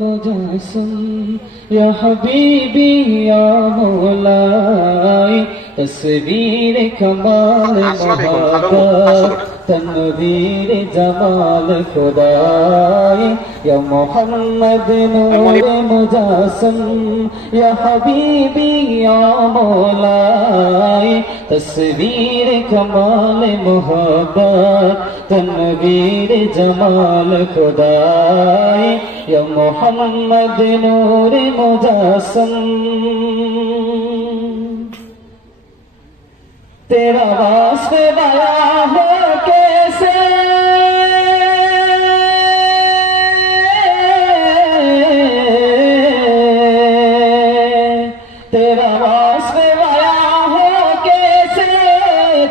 मुजस्सम या हबीबी या मौलाई तस्वीर कमाल मोहब्बत तनवीर जमाल खुदाई या मोहम्मद नूर मुजस्सम या हबीबी या मौलाई तस्वीर कमाल मोहब्बत तनवीर जमाल खुदाई या मोहम्मद नूर मुजस्सम तेरा वास्ते वाला हो कैसे तेरा वास्ते वाला हो कैसे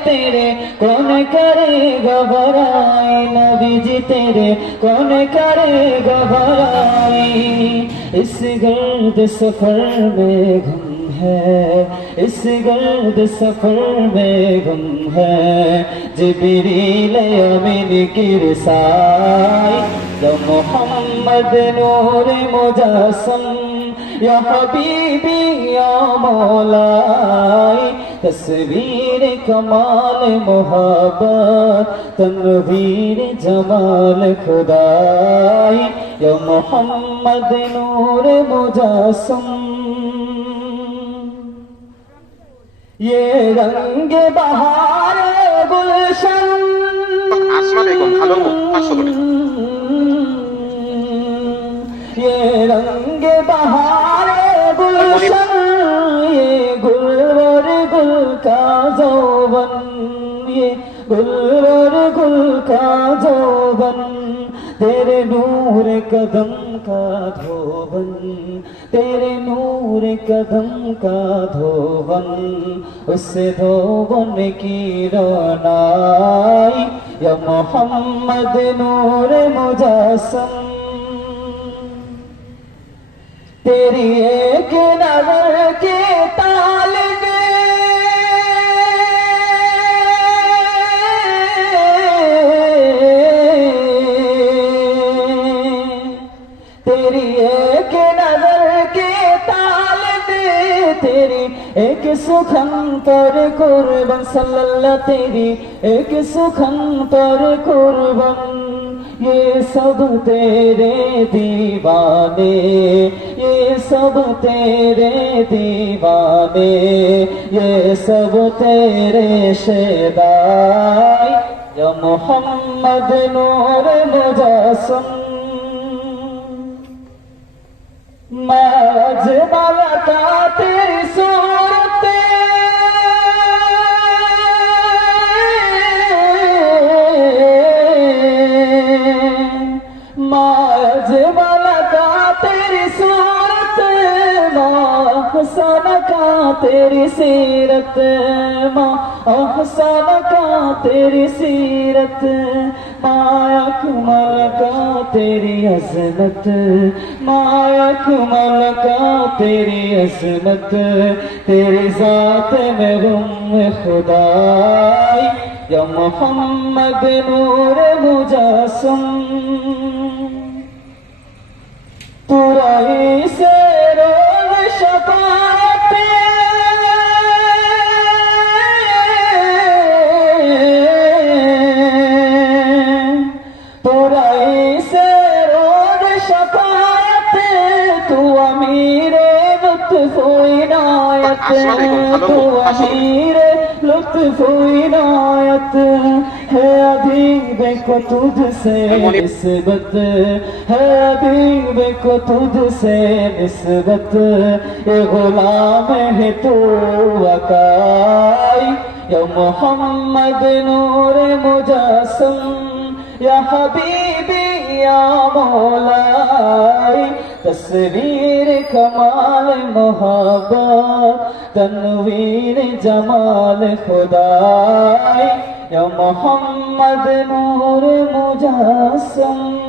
तेरे कौन करेगा बराई नबी जी तेरे कौन करेगा बराई इस गर्द सफर में घूम है इस गर्द सफर में गुम है जिब्रील अमीन की रसाई या मोहम्मद नूर मुजस्सम या हबीबी या मौलाई तस्वीर कमाल मोहब्बत तनवीर जमाल खुदाई या मोहम्मद नूर मुजस्सम ये रंग बहार गुलशन ये रंग बहार गुलशन ये गुल और गुल का जौवन ये गुल और गुल का जौवन तेरे नूर कदम का धोवन तेरे नूर कदम का धोवन उससे धोवन की रोनाई या मोहम्मद नूर मुजस्सम तेरी एक नजर के ताल तेरी एक नजर के ताल दे तेरी एक सुखम पर कुर्बान सल्लल्लाहु तेरी एक सुखम पर कुर्बान ये सब तेरे दीवाने ये सब तेरे दीवाने ये सब तेरे शेदाई या मोहम्मद नूर मुजस्सम मज बालता तेरी सूरत मज बालता तेरी सूरत अहसन का तेरी सीरत अहसन का तेरी सीरत मायकमल का तेरी अज़मत मायकमल का तेरी अज़मत तेरी ज़ात में गुम खुदाई या मोहम्मद नूर मुजस्सम तुराई से रोज़ शफ़ाअत तुराई से रोज़ शफ़ाअत तू अमीरे लुत्फ़ इनायत तू अमीरे लुत्फ़ इनायत है अदीब को तुझसे निस्बत है अदीब को तुझसे निस्बत ये गुलाम है तू अकाई या मोहम्मद नूर मुजस्सम या हबीबी या मौलाई तस्वीर कमाल मोहब्बत तनवीर जमाल खुदाई या मोहम्मद नूर मुजस्सम